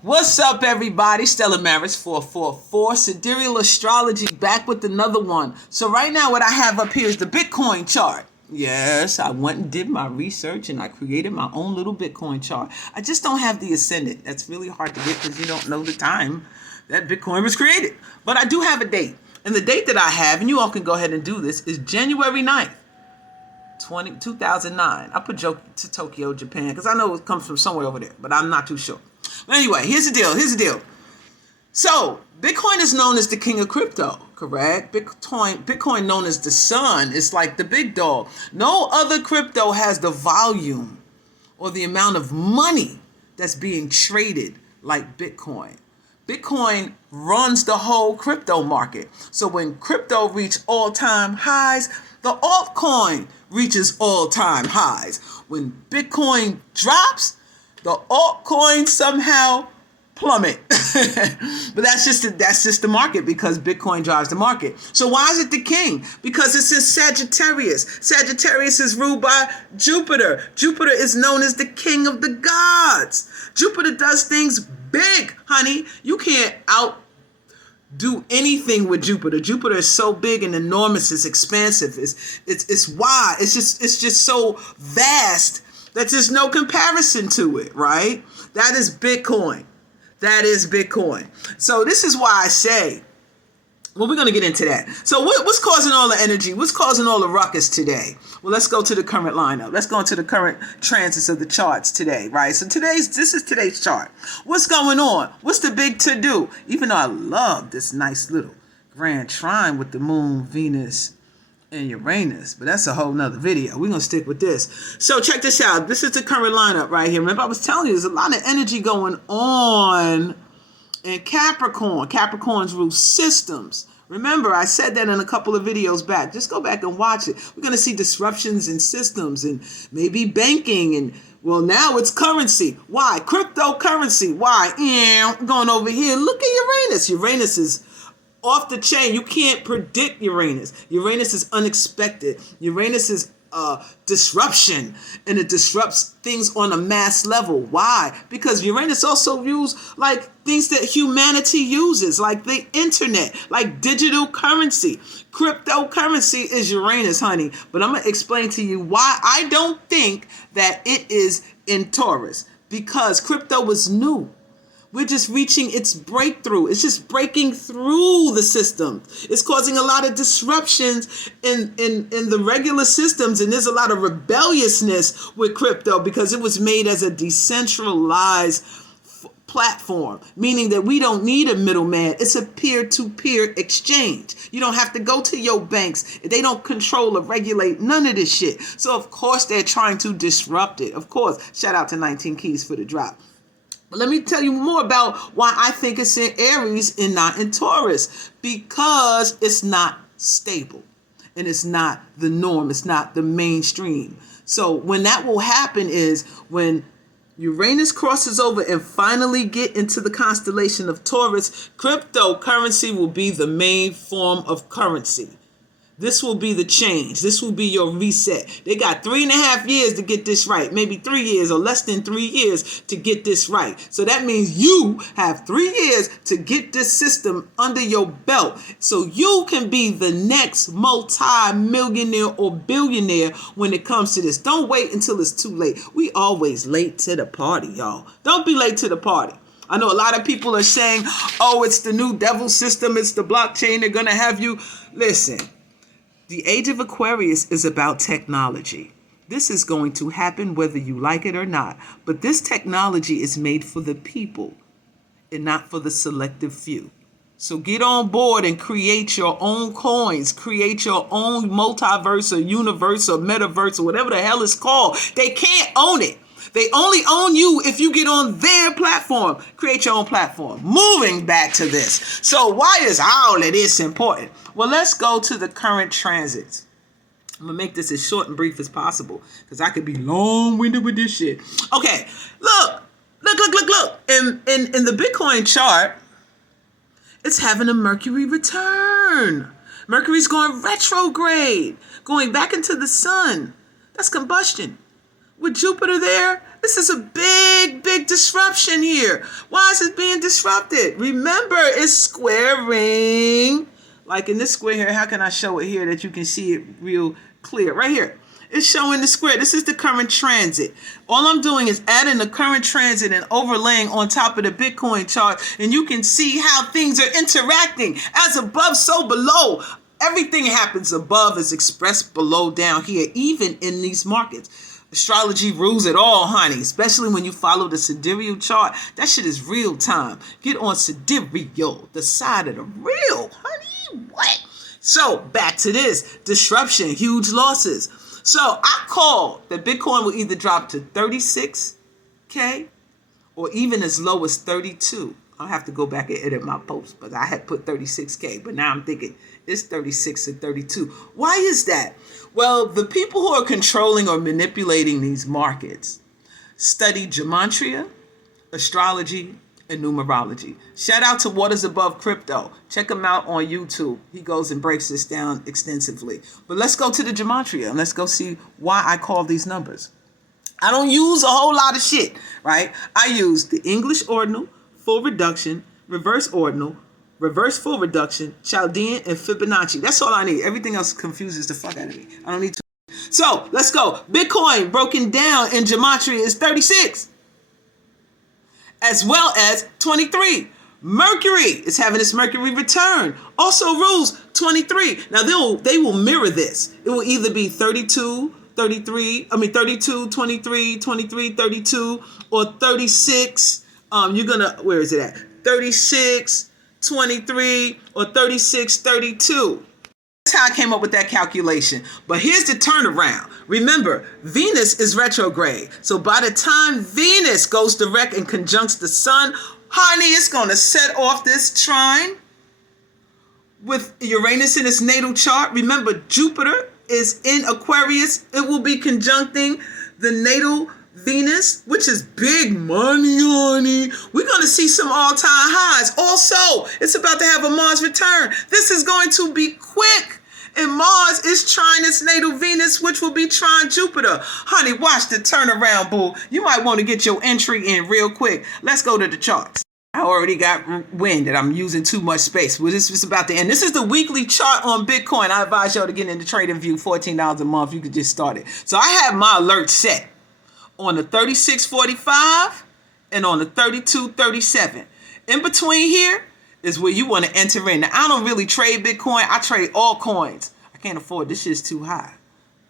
What's up, everybody? Stella 444, Sidereal Astrology, back with another one. So right now what I have up here is the Bitcoin chart. Yes, I went and did my research and I created my own little Bitcoin chart. I just don't have the ascendant. That's really hard to get because you don't know the time that Bitcoin was created. But I do have a date. And the date that I have, and you all can go ahead and do this, is January 9th. 2009. I put Tokyo, Japan, because I know it comes from somewhere over there, but I'm not too sure. But anyway, here's the deal. So, Bitcoin is known as the king of crypto, correct? Bitcoin known as the sun. It's like the big dog. No other crypto has the volume or the amount of money that's being traded like Bitcoin. Bitcoin runs the whole crypto market. So when crypto reaches all-time highs, the altcoin reaches all-time highs. When Bitcoin drops, the altcoins somehow plummet. But that's just the market, because Bitcoin drives the market. So why is it the king? Because it's in Sagittarius. Sagittarius is ruled by Jupiter. Jupiter is known as the king of the gods. Jupiter does things big, honey. You can't outdo anything with Jupiter. Jupiter is so big and enormous. It's expansive. It's wide. It's just so vast that there's no comparison to it, right? That is Bitcoin. That is Bitcoin. So this is why I say, well, we're going to get into that. So what's causing all the energy? What's causing all the ruckus today? Well, let's go to the current lineup. Let's go into the current transits of the charts today, right? So this is today's chart. What's going on? What's the big to-do? Even though I love this nice little grand trine with the moon, Venus, and Uranus, but that's a whole nother video. We're going to stick with this. So check this out. This is the current lineup right here. Remember, I was telling you there's a lot of energy going on in Capricorn. Capricorn's rule systems. Remember, I said that in a couple of videos back. Just go back and watch it. We're going to see disruptions in systems and maybe banking. And, well, now it's currency. Why? Cryptocurrency. Why? Going over here. Look at Uranus. Uranus is off the chain. You can't predict Uranus. Uranus is unexpected. Uranus is disruption, and it disrupts things on a mass level. Why? Because Uranus also uses like things that humanity uses, like the internet, like digital currency. Cryptocurrency is Uranus, honey. But I'm going to explain to you why I don't think that it is in Taurus, because crypto was new. We're just reaching its breakthrough. It's just breaking through the system. It's causing a lot of disruptions in the regular systems. And there's a lot of rebelliousness with crypto because it was made as a decentralized platform, meaning that we don't need a middleman. It's a peer-to-peer exchange. You don't have to go to your banks. They don't control or regulate none of this shit. So, of course, they're trying to disrupt it. Of course, shout out to 19 Keys for the drop. But let me tell you more about why I think it's in Aries and not in Taurus. Because it's not stable. And it's not the norm. It's not the mainstream. So when that will happen is when Uranus crosses over and finally get into the constellation of Taurus, cryptocurrency will be the main form of currency. This will be the change. This will be your reset. They got 3.5 years to get this right. Maybe 3 years or less than 3 years to get this right. So that means you have 3 years to get this system under your belt so you can be the next multi-millionaire or billionaire when it comes to this. Don't wait until it's too late. We always late to the party, y'all. Don't be late to the party. I know a lot of people are saying, oh, it's the new devil system. It's the blockchain. They're going to have you. Listen. The age of Aquarius is about technology. This is going to happen whether you like it or not. But this technology is made for the people and not for the selective few. So get on board and create your own coins. Create your own multiverse or universe or metaverse or whatever the hell it's called. They can't own it. They only own you if you get on their platform. Create your own platform. Moving back to this. So why is all of this important? Well, let's go to the current transits. I'm going to make this as short and brief as possible because I could be long-winded with this shit. Okay, look. In the Bitcoin chart, it's having a Mercury return. Mercury's going retrograde, going back into the sun. That's combustion. With Jupiter there, this is a big big disruption here. Why is it being disrupted? Remember, it's squaring. Like in this square here, how can I show it here that you can see it real clear? Right here. It's showing the square. This is the current transit. All I'm doing is adding the current transit and overlaying on top of the Bitcoin chart, and you can see how things are interacting. As above, so below. Everything happens above is expressed below down here, even in these markets. Astrology rules it all, honey, especially when you follow the sidereal chart. That shit is real time. Get on sidereal, the side of the real, honey. What? So back to this. Disruption, huge losses. So I call that Bitcoin will either drop to 36K or even as low as 32. I'll have to go back and edit my post, but I had put 36K, but now I'm thinking it's 36 or 32. Why is that? Well, the people who are controlling or manipulating these markets study gematria, astrology, and numerology. Shout out to Waters Above Crypto. Check him out on YouTube. He goes and breaks this down extensively. But let's go to the gematria and let's go see why I call these numbers. I don't use a whole lot of shit, right? I use the English ordinal, full reduction, reverse ordinal, reverse full reduction, Chaldean, and Fibonacci. That's all I need. Everything else confuses the fuck out of me. I don't need to. So let's go. Bitcoin broken down in gematria is 36. As well as 23. Mercury is having its Mercury return. Also rules 23. Now they will mirror this. It will either be 32, 23, 23, 32, or 36. Where is it at? 36, 23, or 36, 32. That's how I came up with that calculation. But here's the turnaround. Remember, Venus is retrograde. So by the time Venus goes direct and conjuncts the sun, honey, it's going to set off this trine with Uranus in its natal chart. Remember, Jupiter is in Aquarius. It will be conjuncting the natal Venus, which is big money, honey. We're going to see some all-time highs. Also, it's about to have a Mars return. This is going to be quick. And Mars is trine its natal Venus, which will be trine Jupiter. Honey, watch the turnaround, boo. You might want to get your entry in real quick. Let's go to the charts. I already got wind that I'm using too much space. Well, this is about to end. This is the weekly chart on Bitcoin. I advise y'all to get into TradingView, $14 a month. You could just start it. So I have my alert set on the 36.45 and on the 32.37. In between here is where you want to enter in. Now, I don't really trade Bitcoin. I trade all coins. I can't afford this. Shit's too high.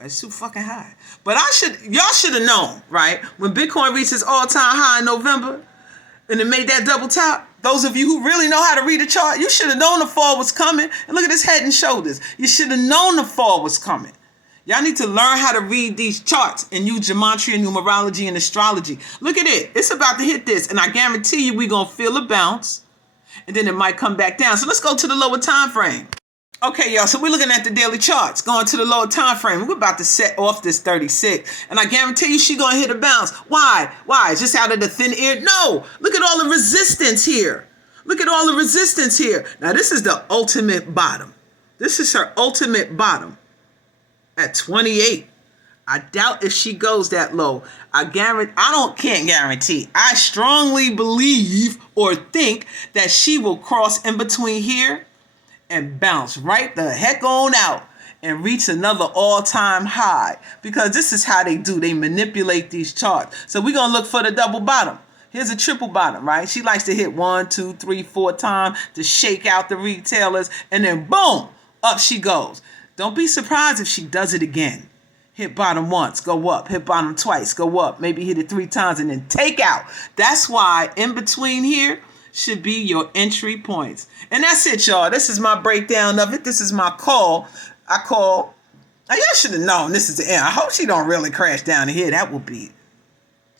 It's too fucking high. But y'all should have known, right? When Bitcoin reached its all-time high in November and it made that double top, those of you who really know how to read a chart, you should have known the fall was coming. And look at this head and shoulders. You should have known the fall was coming. Y'all need to learn how to read these charts and use gematria, numerology, and astrology. Look at it. It's about to hit this. And I guarantee you we're going to feel a bounce. And then it might come back down. So let's go to the lower time frame. Okay, y'all. So we're looking at the daily charts. Going to the lower time frame. We're about to set off this 36. And I guarantee you she's going to hit a bounce. Why? Why? It's just out of the thin air? No. Look at all the resistance here. Look at all the resistance here. Now, this is the ultimate bottom. This is her ultimate bottom. At 28, I doubt if she goes that low. Can't guarantee. I strongly believe or think that she will cross in between here and bounce right the heck on out and reach another all-time high. Because this is how they do. They manipulate these charts. So we're going to look for the double bottom. Here's a triple bottom, right? She likes to hit 1, 2, 3, 4 times to shake out the retailers. And then boom, up she goes. Don't be surprised if she does it again. Hit bottom once, go up. Hit bottom twice, go up. Maybe hit it 3 times and then take out. That's why in between here should be your entry points. And that's it, y'all. This is my breakdown of it. This is my call. Y'all should have known this is the end. I hope she don't really crash down here. That would be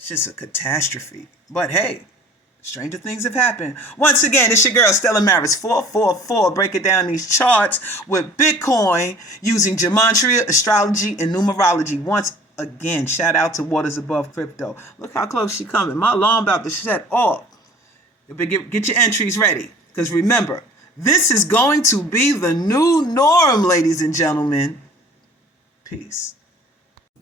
just a catastrophe. But hey, stranger things have happened. Once again, it's your girl, Stella Maris, 444, breaking down these charts with Bitcoin using gematria, astrology, and numerology. Once again, shout out to Waters Above Crypto. Look how close she coming. My alarm about to set off. Get your entries ready. Because remember, this is going to be the new norm, ladies and gentlemen. Peace.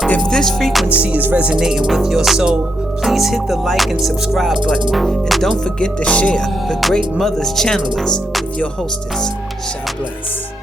If this frequency is resonating with your soul, please hit the like and subscribe button. And don't forget to share the Great Mother's Channelers with your hostess. God bless.